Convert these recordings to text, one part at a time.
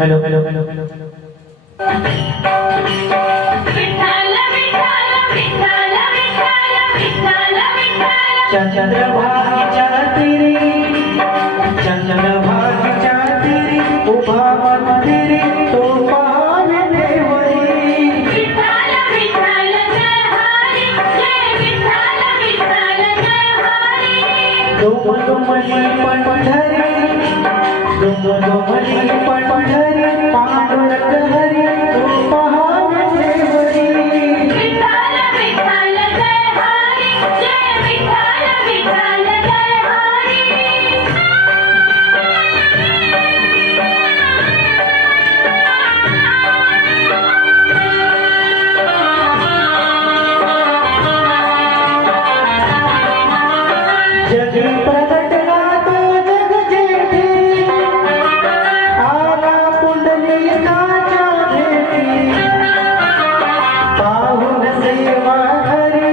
hello hello hello hello hello चंद्रभागेच्या तीरी चंद्रभागेच्या तीरी उभा मंदिरी तो पावे देवरी विठ्ठल विठ्ठल जय हरी जय विठ्ठल विठ्ठल जय हरी डोमडोमली पंढरी डोमडोमली पंढरी पांडुरंग हरी तो पावे देवरी विठ्ठल विठ्ठल जय हरी जय विठ्ठल विठ्ठल जय हरी जग प्रगटला तो जग जेठी आला पुंडलिकाच्या भेटी पाहुन सेवा हरी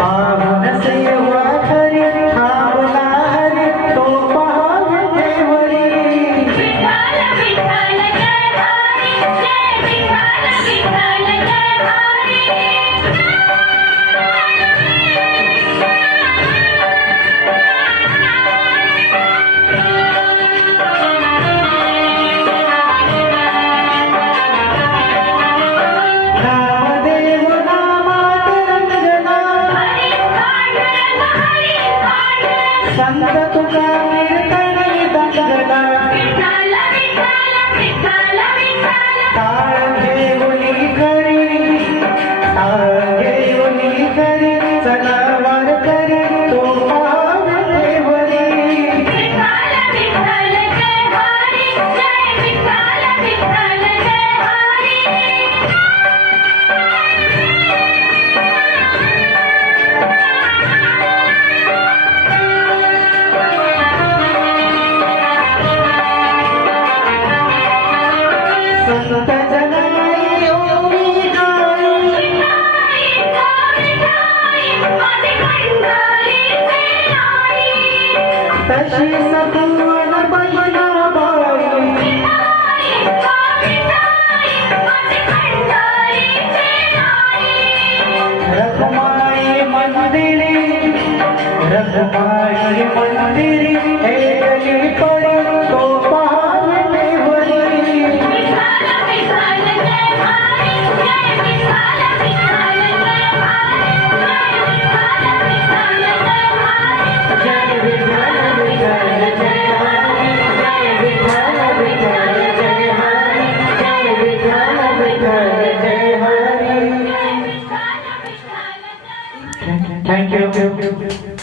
पाहुन सेवा हरी थांबला हरी तो पावे देवरी विठ्ठल विठ्ठल जय हरी जय विठ्ठल विठ्ठल जय हरी नामदेव नामात रंजना संत तुका कीर्तनी दंडना ताळ घेऊनी करी चला वार करी तो पावे देवरी विठ्ठल विठ्ठल जय हरी जय विठ्ठल विठ्ठल जय हरी संत जनाई ओमी गाई तशी सगुण बहिणा बाई रखमाई मंदिरी एकली परी तो पावे देवरी विठ्ठल विठ्ठल जय हरी जय विठ्ठल विठ्ठल जय हरी जय विठ्ठल विठ्ठल जय हरी जय विठ्ठल विठ्ठल जय हरी जय विठ्ठल विठ्ठल जय हरी थँक यू